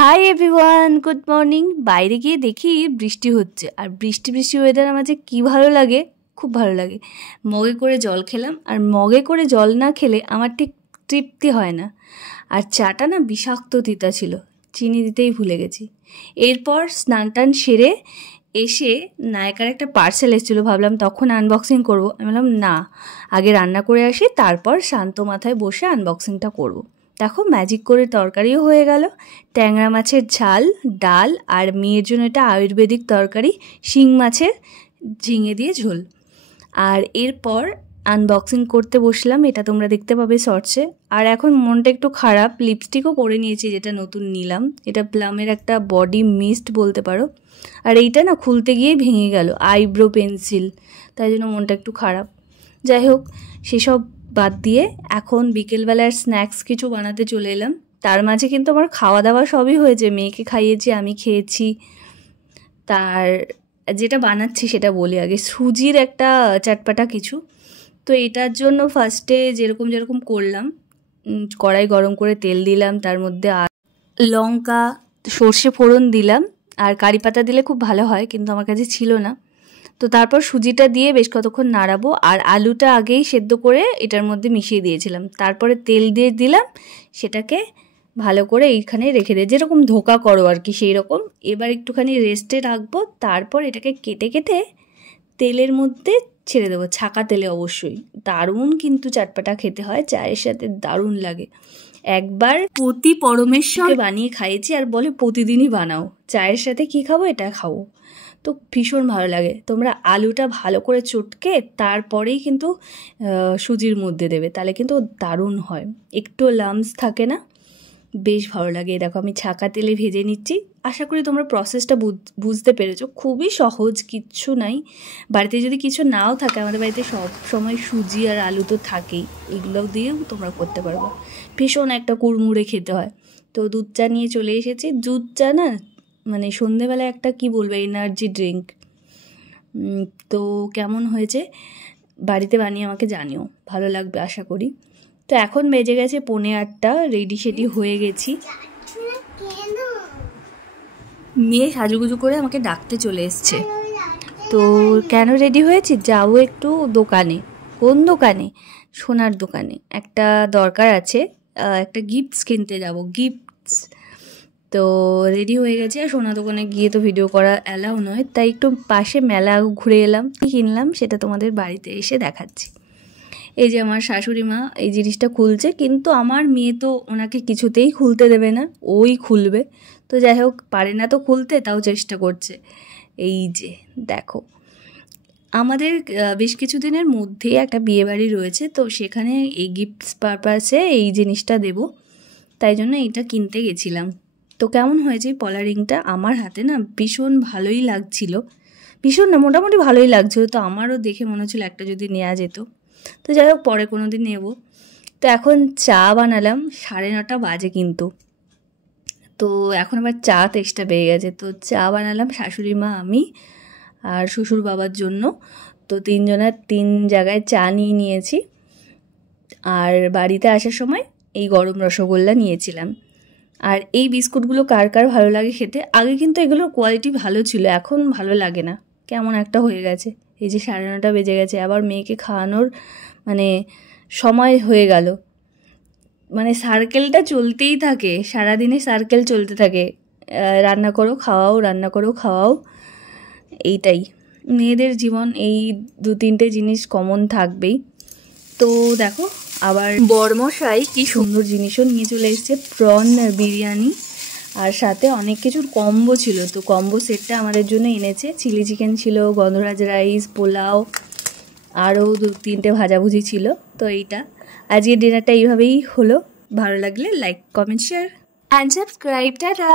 Hi everyone, good morning. বাইরে গিয়ে দেখি বৃষ্টি হচ্ছে, আর বৃষ্টি বৃষ্টি ওয়েদার আমার যে কী ভালো লাগে, খুব ভালো লাগে। মগে করে জল খেলাম, আর মগে করে জল না খেলে আমার ঠিক তৃপ্তি হয় না। আর চাটা না বিষাক্ত তিতা ছিল, চিনি দিতেই ভুলে গেছি। এরপর স্নান টান সেরে এসে নায়িকার একটা পার্সেল এসেছিলো, ভাবলাম তখন আনবক্সিং করবো। আমি বললাম না, আগে রান্না করে আসি, তারপর শান্ত মাথায় বসে আনবক্সিংটা করবো। দেখো ম্যাজিক করে তরকারিও হয়ে গেল, ট্যাংরা মাছের ঝাল, ডাল, আর মেয়ের জন্য এটা আয়ুর্বেদিক তরকারি, শিং মাছের ঝিঙে দিয়ে ঝোল। আর এরপর আনবক্সিং করতে বসলাম, এটা তোমরা দেখতে পাবে শর্টসে। আর এখন মনটা একটু খারাপ, লিপস্টিকও পরে নিয়েছি, যেটা নতুন নিলাম। এটা প্লামের একটা বডি মিস্ট বলতে পারো। আর এইটা না খুলতে গিয়েই ভেঙে গেল, আইব্রো পেন্সিল, তাই জন্য মনটা একটু খারাপ। যাই হোক, সেসব বাদ দিয়ে এখন বিকেলবেলার স্ন্যাক্স কিছু বানাতে চলে এলাম। তার মাঝে কিন্তু আমার খাওয়া দাওয়া সবই হয়েছে, মেয়েকে খাইয়েছি, আমি খেয়েছি। তার যেটা বানাচ্ছি সেটা বলি আগে, সুজির একটা চটপাটা কিছু। তো এটার জন্য ফার্স্টে যেরকম যেরকম করলাম, কড়াই গরম করে তেল দিলাম, তার মধ্যে লঙ্কা সর্ষে ফোড়ন দিলাম, আর কারি পাতা দিলে খুব ভালো হয়, কিন্তু আমার কাছে ছিল না। তো তারপর সুজিটা দিয়ে বেশ কতক্ষণ নাড়াবো, আর আলুটা আগেই সেদ্ধ করে এটার মধ্যে মিশিয়ে দিয়েছিলাম। তারপরে তেল দিয়ে দিলাম, সেটাকে ভালো করে এইখানে রেখে দিয়ে, যেরকম ধোকা করো আর কি সেই রকম। এবার একটুখানি রেস্টে রাখবো, তারপর এটাকে কেটে কেটে তেলের মধ্যে ছেড়ে দেবো, ছাকা তেলে অবশ্যই। দারুণ কিন্তু চটপাটা খেতে হয়, চায়ের সাথে দারুণ লাগে। একবার পতি পরমেশ্বর বানিয়ে খাইয়েছি, আর বলে প্রতিদিনই বানাও, চায়ের সাথে কি খাবো, এটা খাবো। তো ভীষণ ভালো লাগে। তোমরা আলুটা ভালো করে চটকে তারপরেই কিন্তু সুজির মধ্যে দেবে, তাহলে কিন্তু দারুণ হয়, একটু লামস থাকে না, বেশ ভালো লাগে। দেখো আমি ছাকা তেলে ভেজে নিচ্ছি। আশা করি তোমরা প্রসেসটা বুঝতে পেরেছো, খুবই সহজ, কিচ্ছু নাই। বাড়িতে যদি কিছু নাও থাকে, আমাদের বাড়িতে সব সময় সুজি আর আলু তো থাকেই, এগুলো দিয়েও তোমরা করতে পারবে। ভীষণ একটা কুড়মুড়ে খেতে হয়। তো দুধ চা নিয়ে চলে এসেছি। দুধ চা না মানে সন্ধেবেলায় একটা কি বলবো, এনার্জি ড্রিঙ্ক। তো কেমন হয়েছে বাড়িতে বানিয়ে আমাকে জানিও, ভালো লাগবে আশা করি। তো এখন বেজে গেছে 8:45, রেডি সেডি হয়ে গেছি। মেয়ে সাজুগুজু করে আমাকে ডাকতে চলে এসছে। তো কেন রেডি হয়েছি, যাবো একটু দোকানে। কোন দোকানে? সোনার দোকানে। একটা দরকার আছে, একটা গিফটস কিনতে যাব, গিফটস। তো রেডি হয়ে গেছে। আর সোনা দোকানে গিয়ে তো ভিডিও করা অ্যালাউ নয়, তাই একটু পাশে মেলা ঘুরে এলাম। কী কিনলাম সেটা তোমাদের বাড়িতে এসে দেখাচ্ছি। এই যে আমার শাশুড়ি মা এই জিনিসটা খুলছে, কিন্তু আমার মেয়ে তো ওনাকে কিছুতেই খুলতে দেবে না, ওই খুলবে। তো যাই হোক, পারে না তো খুলতে, তাও চেষ্টা করছে। এই যে দেখো, আমাদের বেশ কিছুদিনের মধ্যেই একটা বিয়েবাড়ি রয়েছে, তো সেখানে এই গিফটস পারপাসে এই জিনিসটা দেব, তাই জন্য এইটা কিনতে গেছিলাম। তো কেমন হয়েছে পলা রিংটা? আমার হাতে না ভীষণ ভালোই লাগছিল, ভীষণ না মোটামুটি ভালোই লাগছিল। তো আমারও দেখে মনে হচ্ছিল একটা যদি নেওয়া যেত। তো যাই হোক, পরে কোনো দিন নেব। তো এখন চা বানালাম, 9:30 বাজে কিন্তু। তো এখন আবার চা তেষ্টা পেয়ে গেছে, তো চা বানালাম শাশুড়ি মা, আমি আর শ্বশুর বাবার জন্য। তো 3 জনের 3 জায়গায় চা নিয়ে নিয়েছি। আর বাড়িতে আসার সময় এই গরম রসগোল্লা নিয়েছিলাম। আর এই বিস্কুটগুলো কার কার ভালো লাগে খেতে? আগে কিন্তু এগুলোর কোয়ালিটি ভালো ছিল, এখন ভালো লাগে না, কেমন একটা হয়ে গেছে। এই যে 9:30 বেজে গেছে, আবার মেয়েকে খাওয়ানোর মানে সময় হয়ে গেল। মানে সার্কেলটা চলতেই থাকে, সারাদিনে সার্কেল চলতে থাকে, রান্না করো খাওয়াও, রান্না করো খাওয়াও, এইটাই মেয়েদের জীবন। এই 2-3টে জিনিস কমন থাকবেই। তো দেখো আবার বরমশাই কি সুন্দর জিনিসও নিয়ে চলে এসেছে, প্রন বিরিয়ানি, আর সাথে অনেক কিছুর কম্বো ছিল। তো কম্বো সেটটা আমাদের জন্য এনেছে, চিলি চিকেন ছিল, গন্ধরাজ রাইস, পোলাও, আরও 2-3টে ভাজাভুজি ছিল। তো এইটা আজকের ডিনারটা এইভাবেই হলো। ভালো লাগলে like, comment, share and subscribe. Tata.